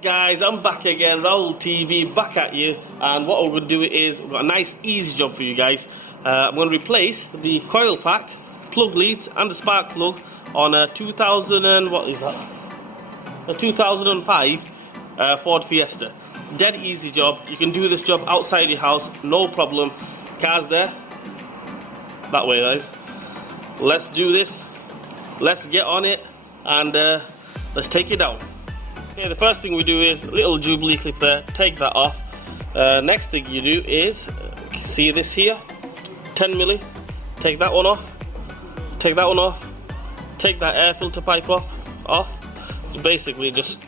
Guys, I'm back again, Raul TV, back at you, and what we're going to do is, we've got a nice easy job for you guys. I'm going to replace the coil pack, plug leads and the spark plug on a 2000 and, what is that? A 2005 Ford Fiesta. Dead easy job. You can do this job outside your house, no problem. Car's there, that way guys. Let's do this, let's get on it, and let's take it down. Okay, the first thing we do is a little Jubilee clip there, take that off. Next thing you do is, see this here, 10mm, take that one off, take that one off, take that air filter pipe off. Basically just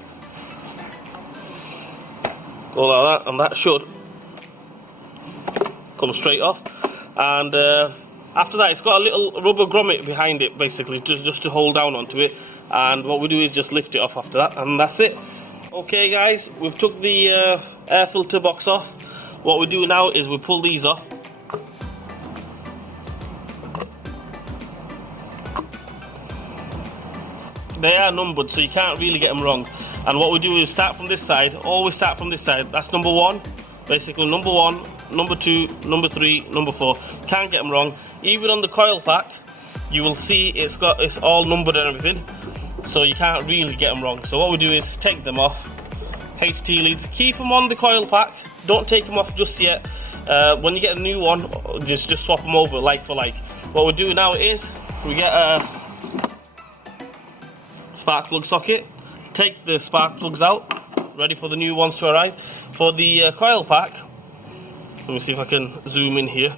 go like that, and that should come straight off. And after that, it's got a little rubber grommet behind it, basically, just to hold down onto it. And what we do is just lift it off after that, and that's it. Okay guys, we've took the air filter box off. What we do now is we pull these off. They are numbered, so you can't really get them wrong. And what we do is start from this side, always start from this side. That's number one, basically number one, number two, number three, number four. Can't get them wrong. Even on the coil pack, you will see it's all numbered and everything, so you can't really get them wrong. So what we do is take them off. HT leads, keep them on the coil pack, don't take them off just yet. When you get a new one, just swap them over like for like. What we do now is we get a spark plug socket, take the spark plugs out, ready for the new ones to arrive. For the coil pack, let me see if I can zoom in here.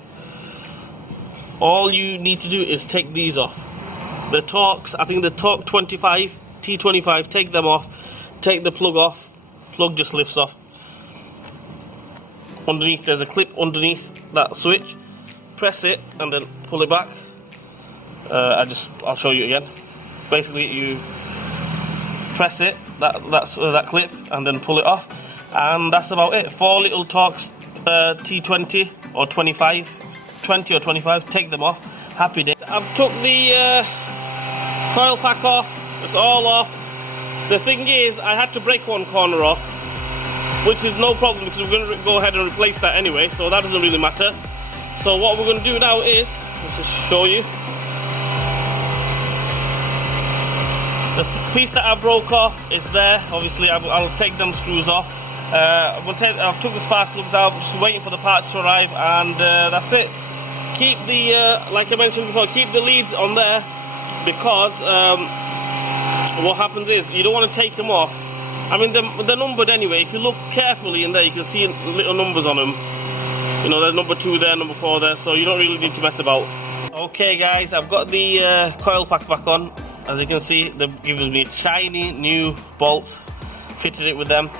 All you need to do is take these off. The Torx, I think the Torx 25, T25, take them off, take the plug off, plug just lifts off. Underneath there's a clip underneath that switch, press it and then pull it back. I'll show you again. Basically you press it, that clip, and then pull it off, and that's about it. 4 little Torx T20 or 25, 20 or 25, take them off. Happy day. I've took the coil pack off, it's all off. The thing is, I had to break one corner off, which is no problem because we're going to go ahead and replace that anyway, so that doesn't really matter. So what we're going to do now is, let's just show you. The piece that I broke off is there, obviously I'll take them screws off. I've took the spark plugs out, just waiting for the parts to arrive, and that's it. Keep the, like I mentioned before, keep the leads on there, because what happens is, you don't want to take them off. I mean, they're numbered anyway. If you look carefully in there, you can see little numbers on them. You know, there's number 2 there, number 4 there, so you don't really need to mess about. Okay guys, I've got the coil pack back on. As you can see, they've given me shiny new bolts, fitted it with them.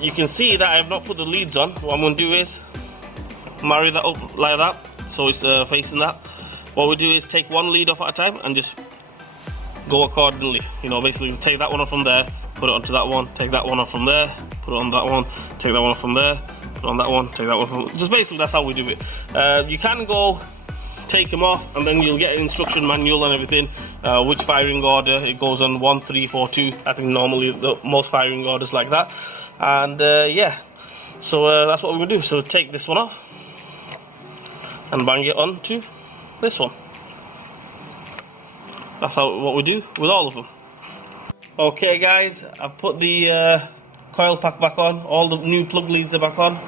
You can see that I have not put the leads on. What I'm going to do is marry that up like that, so it's facing that. What we do is take one lead off at a time and just go accordingly. You know, basically take that one off from there, put it onto that one, take that one off from there, put it on that one, take that one off from there, put it on that one, take that one from. Just basically that's how we do it. You can go take them off, and then you'll get an instruction manual and everything, which firing order it goes on, 1, 3, 4, 2. I think normally most firing orders like that. And yeah, so that's what we're gonna do. So take this one off and bang it on to this one. That's what we do with all of them. Okay guys, I've put the coil pack back on, all the new plug leads are back on.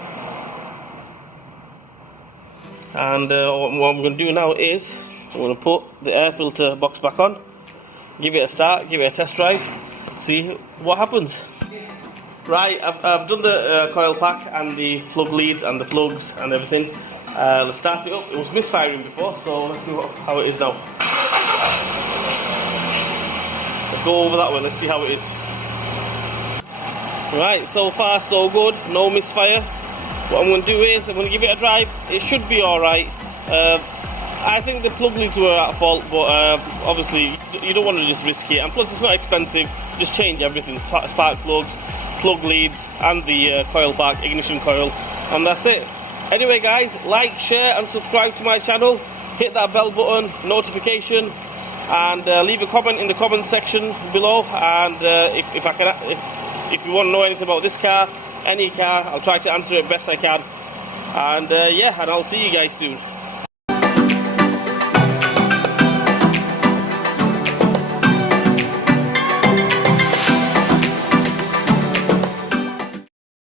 And what I'm going to do now is, I'm going to put the air filter box back on, give it a start, give it a test drive, see what happens. Right, I've done the coil pack and the plug leads and the plugs and everything. Let's start it up. It was misfiring before, so let's see how it is now. Let's go over that way, let's see how it is. Right, so far so good, no misfire. What I'm going to do is, I'm going to give it a drive. It should be alright. I think the plug leads were at fault, but obviously you don't want to just risk it. And plus it's not expensive, just change everything. Spark plugs, plug leads, and the coil pack, ignition coil, and that's it. Anyway guys, like, share and subscribe to my channel. Hit that bell button, notification, and leave a comment in the comment section below. And if if you want to know anything about this car, any car, I'll try to answer it best I can. And yeah, and I'll see you guys soon.